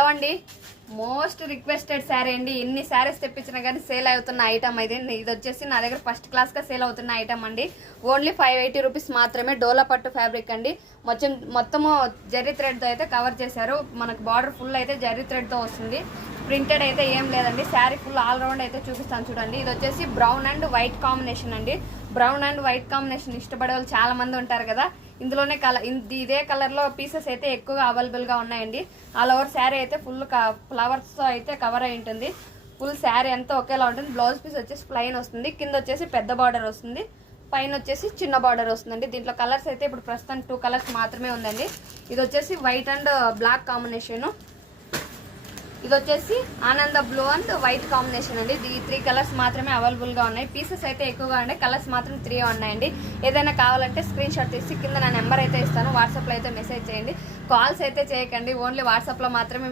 Hello అండి, most requested sari అండి. ఎన్ని శారీస్ తెప్పించినా కానీ సేల్ అవుతున్న ఐటమ్ అయితే ఇది వచ్చేసి నా దగ్గర ఫస్ట్ క్లాస్గా సేల్ అవుతున్న ఐటమ్ అండి. ఓన్లీ 580 రూపీస్ మాత్రమే. డోలా పట్టు ఫ్యాబ్రిక్ అండి. మొత్తము జర్రీ థ్రెడ్తో అయితే కవర్ చేశారు. మనకు బార్డర్ ఫుల్ అయితే జర్రీ థ్రెడ్తో వస్తుంది. ప్రింటెడ్ అయితే ఏం లేదండి. శారీ ఫుల్ ఆల్రౌండ్ అయితే చూపిస్తాను చూడండి. ఇది వచ్చేసి బ్రౌన్ అండ్ వైట్ కాంబినేషన్ అండి. బ్రౌన్ అండ్ వైట్ కాంబినేషన్ ఇష్టపడే వాళ్ళు చాలా మంది ఉంటారు కదా. ఇందులోనే ఇదే కలర్లో పీసెస్ అయితే ఎక్కువగా అవైలబుల్గా ఉన్నాయండి. ఆల్ ఓవర్ శారీ అయితే ఫుల్ ఫ్లవర్స్తో అయితే కవర్ అయి ఉంటుంది. ఫుల్ శారీ అంతా ఒకేలా ఉంటుంది. బ్లౌజ్ పీస్ వచ్చేసి ప్లెయిన్ వస్తుంది. కింద వచ్చేసి పెద్ద బార్డర్ వస్తుంది, పైన వచ్చేసి చిన్న బార్డర్ వస్తుందండి. దీంట్లో కలర్స్ అయితే ఇప్పుడు ప్రస్తుతం 2 కలర్స్ మాత్రమే ఉందండి. ఇది వచ్చేసి వైట్ అండ్ బ్లాక్ కాంబినేషను. ఇది వచ్చేసి ఆనంద బ్లూ అండ్ వైట్ కాంబినేషన్ అండి. ఈ 3 కలర్స్ మాత్రమే అవైలబుల్గా ఉన్నాయి. పీసెస్ అయితే ఎక్కువగా ఉన్నాయి, కలర్స్ మాత్రం 3 ఉన్నాయండి. ఏదైనా కావాలంటే స్క్రీన్ షాట్ తీసి కింద నా నెంబర్ అయితే ఇస్తాను, వాట్సాప్లో అయితే మెసేజ్ చేయండి. కాల్స్ అయితే చేయకండి, ఓన్లీ వాట్సాప్లో మాత్రమే